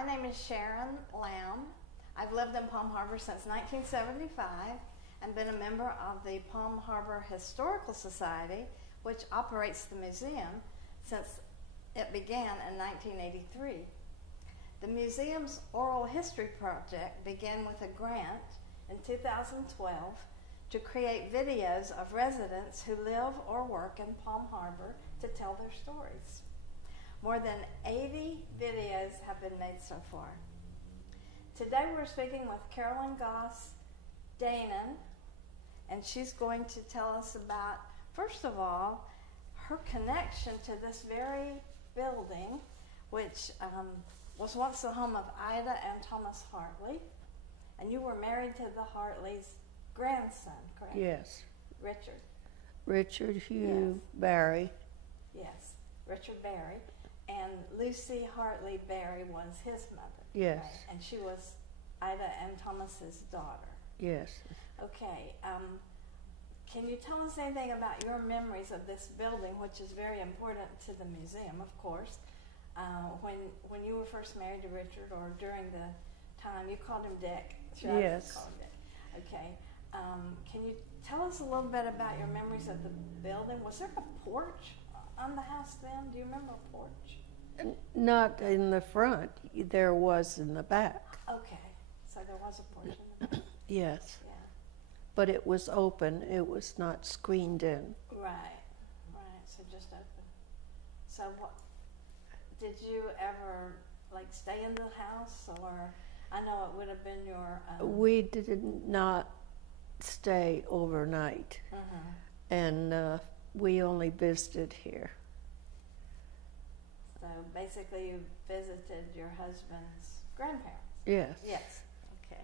My name is Sharon Lamb. I've lived in Palm Harbor since 1975 and been a member of the Palm Harbor Historical Society, which operates the museum since it began in 1983. The museum's oral history project began with a grant in 2012 to create videos of residents who live or work in Palm Harbor to tell their stories. More than 80 videos have been made so far. Today we're speaking with Carolyn Gause, Damen, and she's going to tell us about, first of all, her connection to this very building, which was once the home of Ida and Thomas Hartley, and you were married to the Hartley's grandson, correct? Yes. Richard. Richard Hugh Barry. Yes, Richard Barry. And Lucy Hartley Barry was his mother. Yes. Right? And she was Ida and Thomas's daughter. Yes. Okay. Can you tell us anything about your memories of this building, which is very important to the museum, of course? When you were first married to Richard, or during the time, you called him Dick. Should yes. I call him Dick? Okay. Can you tell us a little bit about your memories of the building? Was there a porch on the house then? Do you remember a porch? Not in the front. There was in the back. Okay. So there was a porch in the back. Yes. Yeah. But it was open. It was not screened in. Right. Right. So just open. So what? Did you ever stay in the house, or I know it would have been your. We did not stay overnight, and we only visited here. So basically, you visited your husband's grandparents. Yes. Yes. Okay.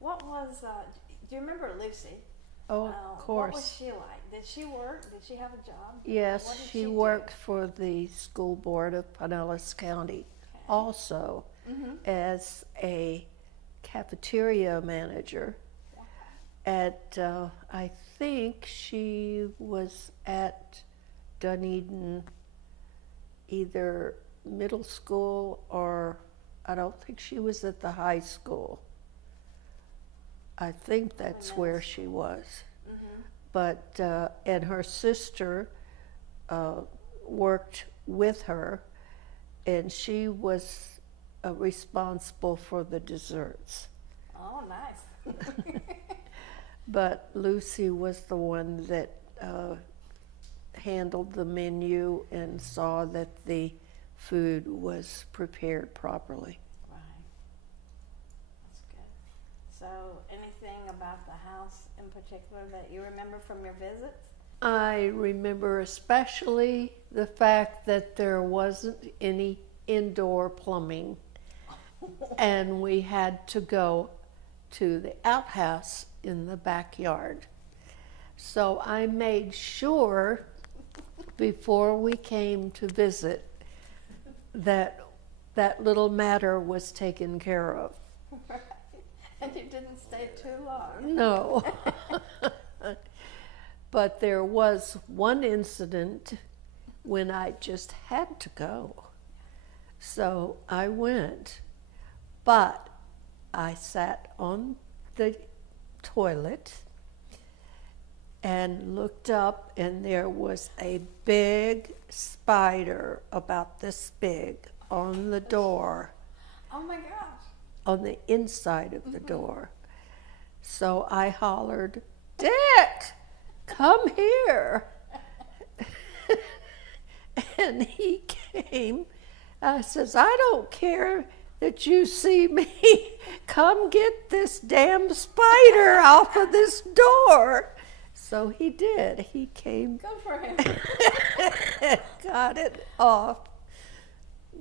What was? Do you remember Lucy? Oh, of course. What was she like? Did she work? Did she have a job? Yes, she worked for the school board of Pinellas County, also as a cafeteria manager. At I think she was at Dunedin, either middle school, or I don't think she was at the high school. I think that's where she was. But and her sister worked with her, and she was responsible for the desserts. Oh, nice. But Lucy was the one that handled the menu and saw that the food was prepared properly. Right. That's good. So anything about the house in particular that you remember from your visits? I remember especially the fact that there wasn't any indoor plumbing, and we had to go to the outhouse in the backyard. So I made sure before we came to visit that that little matter was taken care of. Right. And you didn't stay too long. No. But there was one incident when I just had to go. So I went, but I sat on the toilet and looked up, and there was a big spider about this big on the door. Oh my gosh. On the inside of the door. So I hollered, "Dick, come here." And he came. I says, "I don't care that you see me. Come get this damn spider off of this door." So he did. He came. Good for him. Got it off.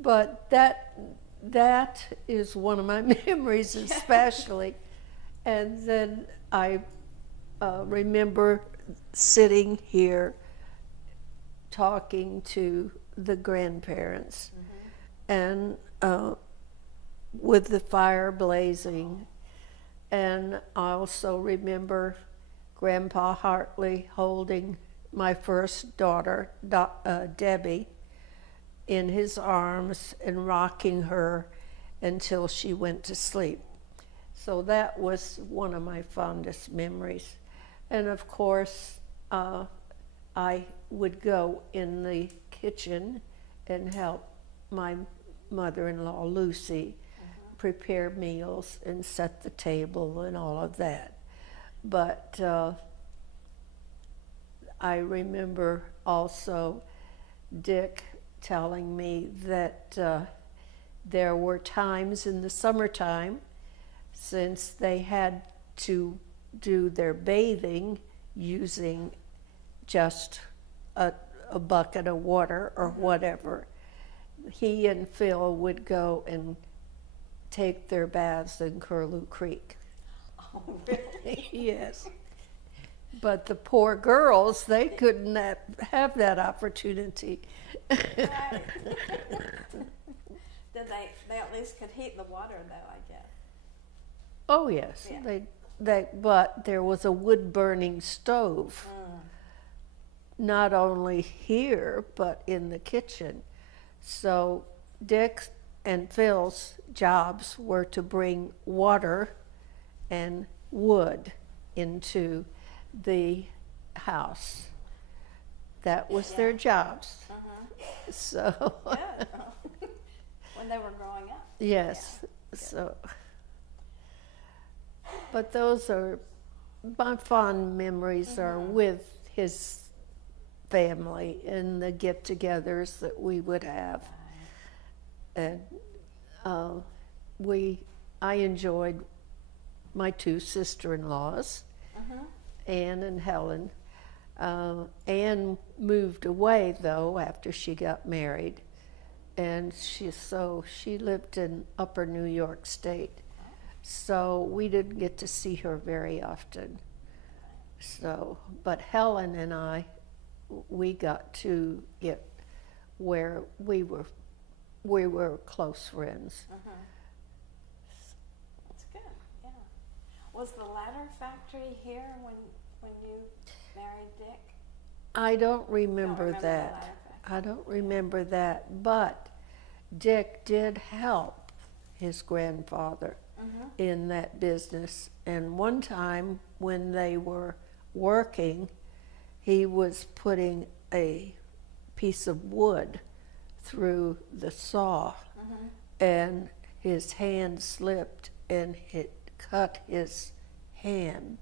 But that is one of my memories especially. And then I remember sitting here talking to the grandparents and with the fire blazing. And I also remember Grandpa Hartley holding my first daughter, Debbie, in his arms and rocking her until she went to sleep. So that was one of my fondest memories. And of course, I would go in the kitchen and help my mother-in-law, Lucy, prepare meals and set the table and all of that. But I remember also Dick telling me that there were times in the summertime, since they had to do their bathing using just a bucket of water or whatever, he and Phil would go and take their baths in Curlew Creek. Oh, really? Yes. But the poor girls, they couldn't have that opportunity. Right. They at least could heat the water, though, I guess. Oh, yes. Yeah. But there was a wood-burning stove, not only here, but in the kitchen. So Dick and Phil's jobs were to bring water and wood into the house. That was their jobs. So Good. When they were growing up. yes. Yeah. So, but those are my fond memories are with his family and the get-togethers that we would have. And I enjoyed my two sister-in-laws, Anne and Helen. Anne moved away, though, after she got married, and she lived in Upper New York State, so we didn't get to see her very often. So, but Helen and I, we got to get where we were close friends. That's good. Yeah. Was the ladder factory here when you married Dick? I don't remember the that. ladder factory. I don't remember that, but Dick did help his grandfather in that business. And one time when they were working, he was putting a piece of wood through the saw, and his hand slipped and it cut his hand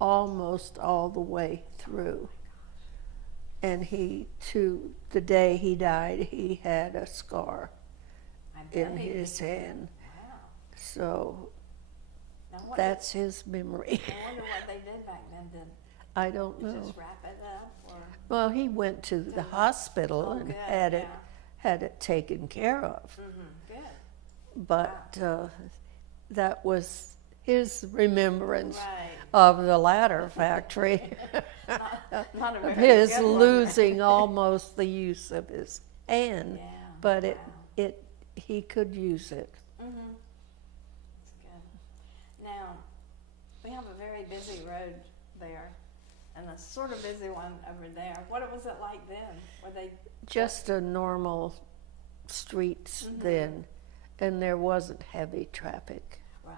almost all the way through. And to the day he died, he had a scar in his hand. Wow. So Now, that's his memory. I wonder what they did back then. Did I don't they know. just wrap it up? Or? Well, he went to the hospital and good, had it taken care of. Good. But that was his remembrance Right. of the ladder factory, Not a very of his good one. losing almost the use of his hand, Yeah. but Wow. he could use it. That's good. Now, we have a very busy road there, and a sort of busy one over there. What was it like then? Were they Just a normal streets then, and there wasn't heavy traffic. right?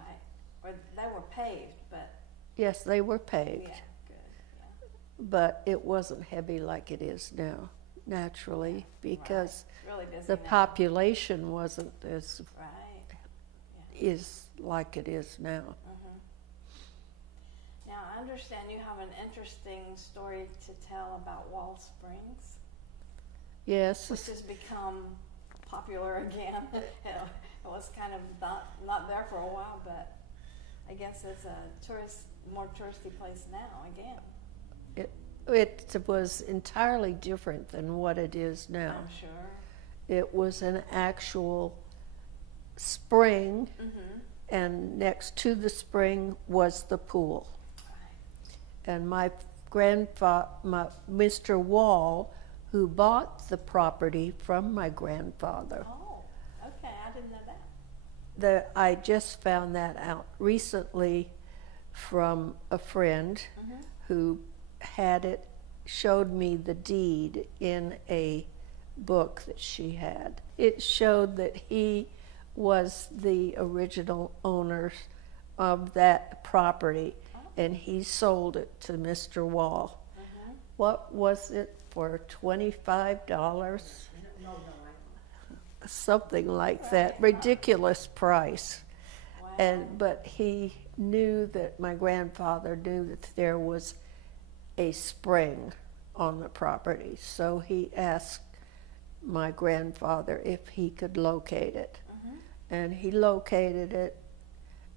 Or they were paved, but Yes, they were paved, yeah, good. Yeah. but it wasn't heavy like it is now, naturally, because Really busy the now. population wasn't as Right. is like it is now. Now, I understand you have an interesting story to tell about Wall Springs, Yes, which has become popular again. It was kind of not there for a while, but I guess it's a more touristy place now again. it was entirely different than what it is now. I'm sure. It was an actual spring, and next to the spring was the pool. Right. And my Mr. Wall, who bought the property from my grandfather, Oh, okay. I didn't know that. I just found that out recently from a friend who had it, showed me the deed in a book that she had. It showed that he was the original owner of that property, and he sold it to Mr. Wall. What was it, for $25? Something like that, ridiculous price. Wow. But he knew that my grandfather knew that there was a spring on the property, so he asked my grandfather if he could locate it. And he located it,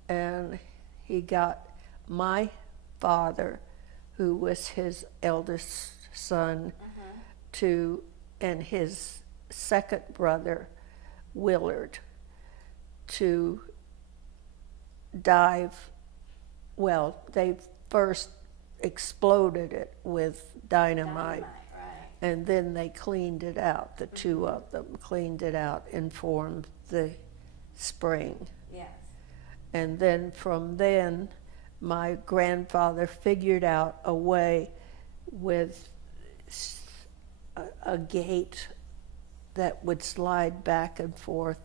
and he got my father, who was his eldest son, and his second brother, Willard, to dive. Well, they first exploded it with dynamite, and then they cleaned it out. The two of them cleaned it out and formed the spring. Yes. And then from then, my grandfather figured out a way with a gate that would slide back and forth,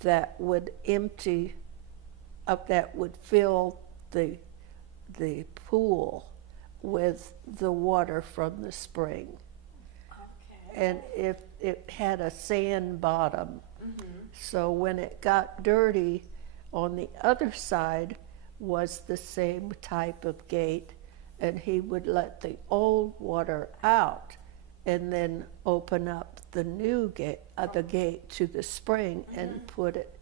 that would empty up, that would fill the pool with the water from the spring. Okay. And if it had a sand bottom, so when it got dirty, on the other side was the same type of gate, and he would let the old water out and then open up the new gate, the gate to the spring, and put it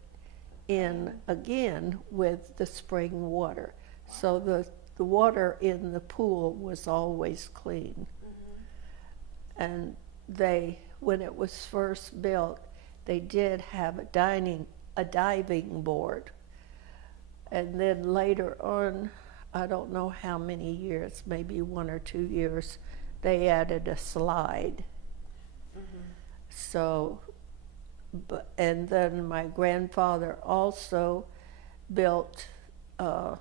in again with the spring water. So the water in the pool was always clean. And when it was first built, they did have a diving board. And then later on, I don't know how many years, maybe 1 or 2 years, they added a slide. So, and then my grandfather also built, what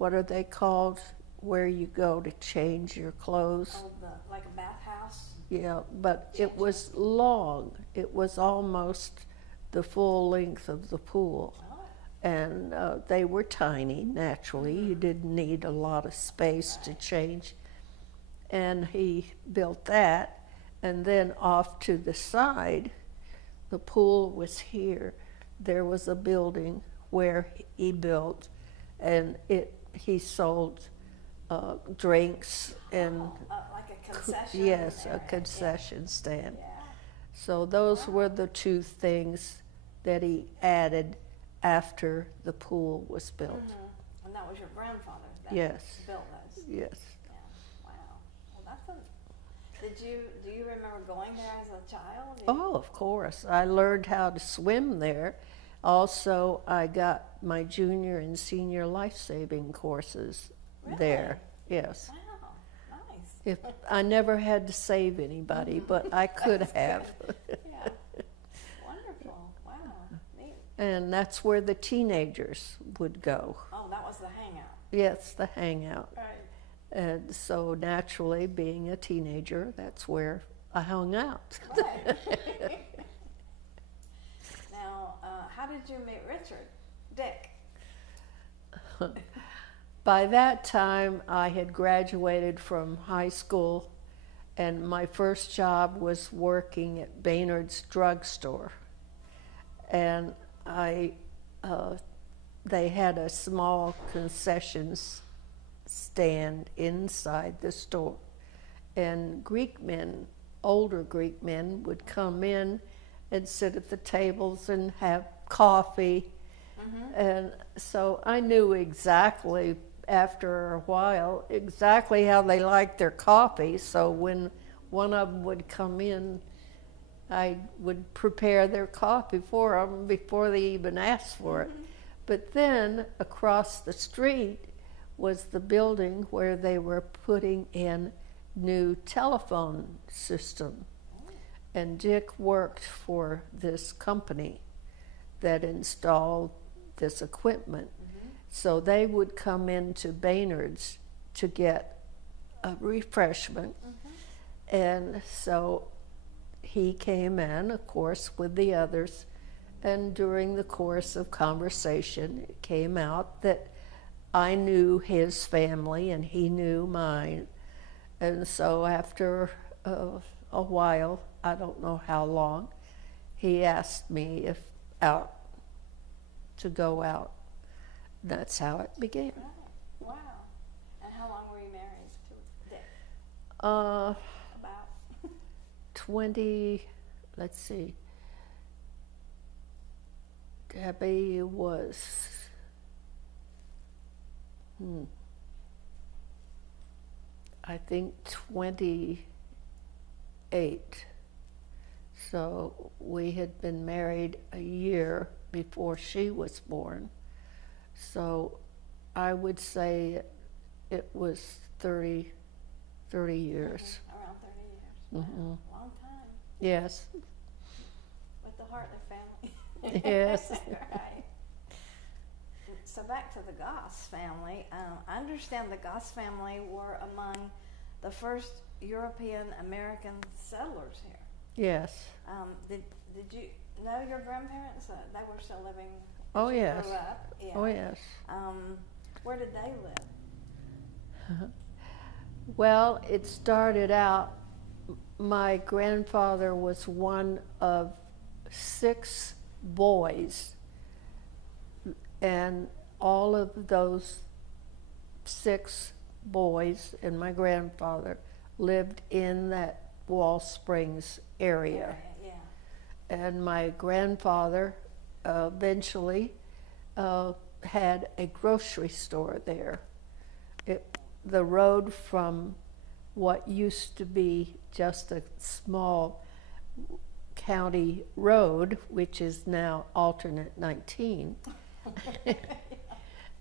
are they called, where you go to change your clothes? Oh, like a bathhouse? Yeah, but it was long. It was almost the full length of the pool. And they were tiny, naturally. You didn't need a lot of space to change. And he built that. And then off to the side, the pool was here. There was a building where he built, and he sold drinks and like a concession. yes, a concession stand. Yeah. So those were the two things that he added after the pool was built. And that was your grandfather that Yes. built those. Yes. Yeah. Wow. Well, that's a. Do you remember going there as a child? Oh, of course. I learned how to swim there. Also, I got my junior and senior life-saving courses there. Yes. Wow. Nice. If I never had to save anybody, but I could have. Yeah. Wonderful. Wow. Neat. And that's where the teenagers would go. Oh, that was the hangout. Yes, the hangout. Right. And so naturally, being a teenager, that's where I hung out. Right. Now, how did you meet Richard? Dick. By that time, I had graduated from high school, and my first job was working at Baynard's drugstore. And they had a small concessions stand inside the store. And Greek men, older Greek men, would come in and sit at the tables and have coffee. And so I knew exactly, after a while, exactly how they liked their coffee. So when one of them would come in, I would prepare their coffee for them before they even asked for it. But then across the street was the building where they were putting in new telephone system. And Dick worked for this company that installed this equipment. So they would come into Baynard's to get a refreshment, And so he came in, of course, with the others, and during the course of conversation, it came out that I knew his family and he knew mine. And so after a while, I don't know how long, he asked me if out to go out. That's how it began. Right. Wow. And how long were you married to Dick? About About 20, let's see. Debbie was, I think 28. So we had been married a year before she was born. So I would say it was 30 years. around 30 years. Wow. Mm-hmm. Long time. Yes. With the Hartley family. Yes. Right. So back to the Gause family. I understand the Gause family were among the first European American settlers here. Yes. Did you know your grandparents? They were still living. Oh, as you yes. grew up? Yeah. Oh, yes. Where did they live? Well, it started out, my grandfather was one of 6 boys, and all of those 6 boys and my grandfather lived in that Wall Springs area. Yeah. And my grandfather eventually had a grocery store there. The road from what used to be just a small county road, which is now alternate 19,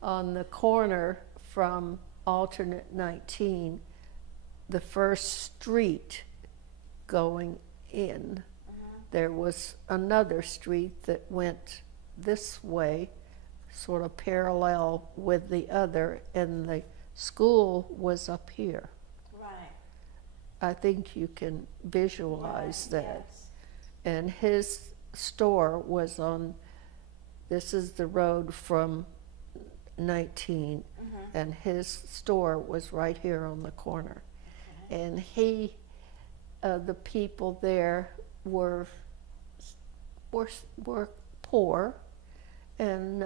on the corner from alternate 19, the first street going in, there was another street that went this way, sort of parallel with the other, and the school was up here. Right. I think you can visualize Right, that. yes. And his store was on, this is the road from 19, and his store was right here on the corner. Okay. And he, the people there were poor, and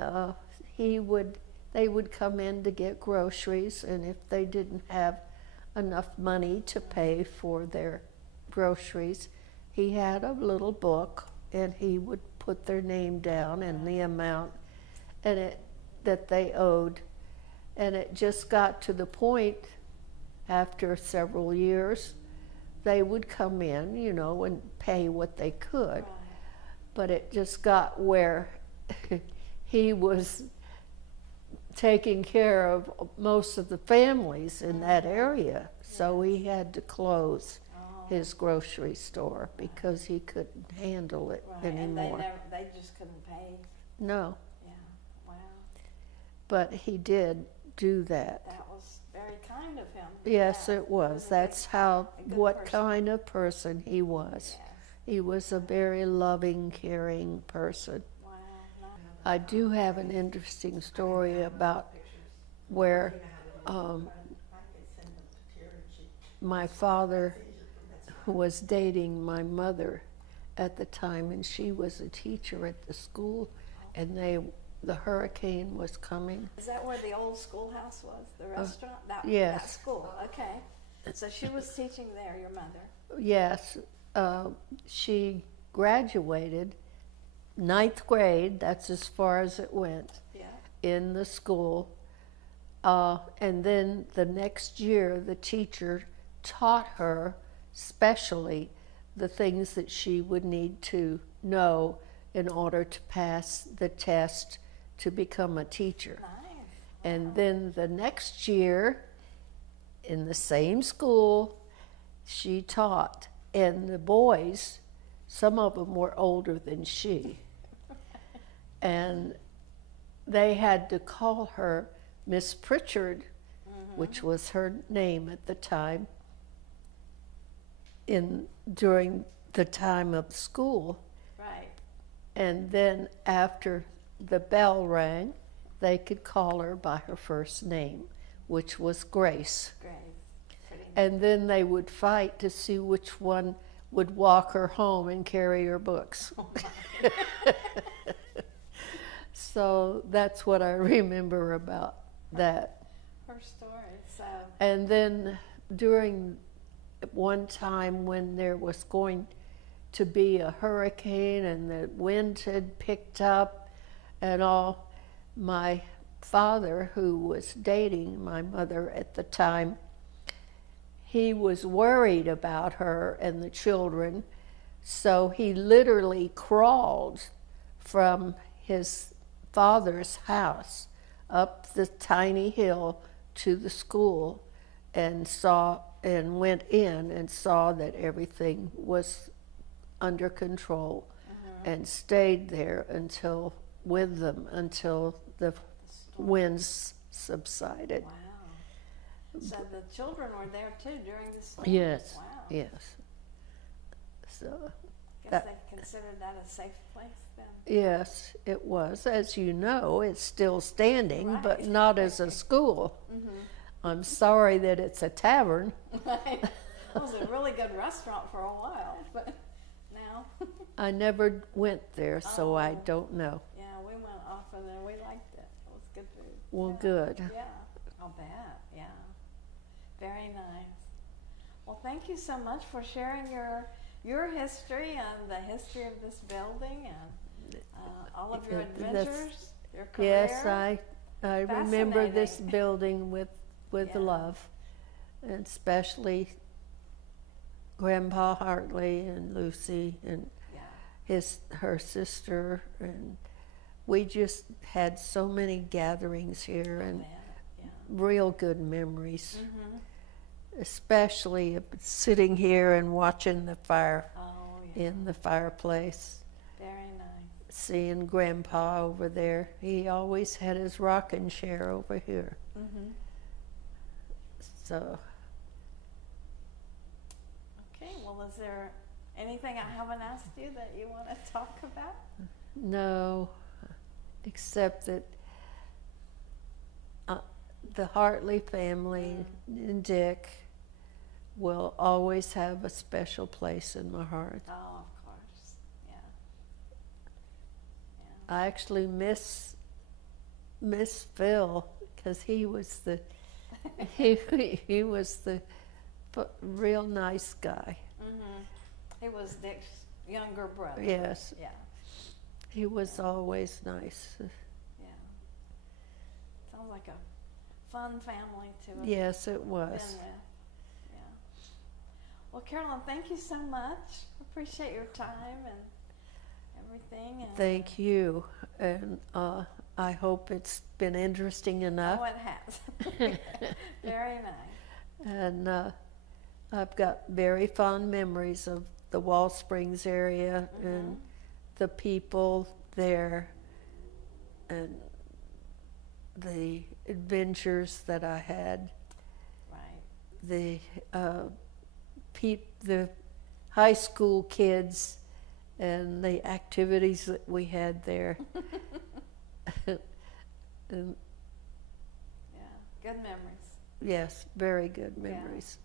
they would come in to get groceries, and if they didn't have enough money to pay for their groceries, he had a little book, and he would put their name down and the amount that they owed. And it just got to the point, after several years, they would come in, and pay what they could. Right. But it just got where he was taking care of most of the families in that area. So he had to close his grocery store because he couldn't handle it Right. anymore. And they just couldn't pay. No, Yeah. Wow. but he did do that. That was very kind of him. to do Yes, that. it was. a That's good- how, a good what person. kind of person he was. Yes. He was a very loving, caring person. Wow. No. I do have an interesting story about where my father was dating my mother at the time, and she was a teacher at the school, and the hurricane was coming. Is that where the old schoolhouse was, the restaurant? That yes. school, okay. So she was teaching there, your mother? Yes, she graduated 9th grade, that's as far as it went, Yeah. in the school. And then the next year, the teacher taught her specially the things that she would need to know in order to pass the test to become a teacher. Nice. And then the next year, in the same school, she taught. And the boys, some of them were older than she. And they had to call her Miss Pritchard, which was her name at the time. during the time of school. Right. And then after the bell rang, they could call her by her first name, which was Grace. Grace. Pretty nice. And then they would fight to see which one would walk her home and carry her books. Oh, So that's what I remember about that. her story. So. And then during one time when there was going to be a hurricane and the wind had picked up and all, my father, who was dating my mother at the time, he was worried about her and the children, so he literally crawled from his father's house up the tiny hill to the school and went in and saw that everything was under control, and stayed there with them until the winds subsided. Wow. So the children were there too during the storm? Yes. Wow. Yes. So Guess they considered that a safe place then? yes, it was. As you know, it's still standing, but Right. not as a school. I'm sorry that it's a tavern. Right. It was a really good restaurant for a while, but now. I never went there, so I Oh. don't know. Yeah, we went often and we liked it. It was good food. Well, Yeah. good. Yeah, I'll bet. Yeah. Very nice. Well, thank you so much for sharing your history and the history of this building and all of your That's- adventures, your career. Yes, I remember this Fascinating. building with Yeah. love, and especially Grandpa Hartley and Lucy and Yeah. her sister, and we just had so many gatherings here and Yeah. Yeah. real good memories, Mm-hmm. especially sitting here and watching the fire Oh, yeah. in the fireplace. Very nice. Seeing Grandpa over there, he always had his rocking chair over here. Mm-hmm. So, Okay, well, is there anything I haven't asked you that you want to talk about? no, except that the Hartley family and Dick will always have a special place in my heart. Oh, of course. Yeah. I actually miss Phil because he was the he was the real nice guy. Mm-hmm. He was Dick's younger brother. Yes, Yeah. he was always nice. Yeah. Sounds like a fun family to have Yes, it been was. with. Yeah. Well, Carolyn, thank you so much. Appreciate your time and everything. And Thank you, and I hope it's been interesting enough. Oh, it has. Very nice. And I've got very fond memories of the Wall Springs area and the people there and the adventures that I had, Right. the high school kids and the activities that we had there. And Yeah. Good memories. yes, very good memories.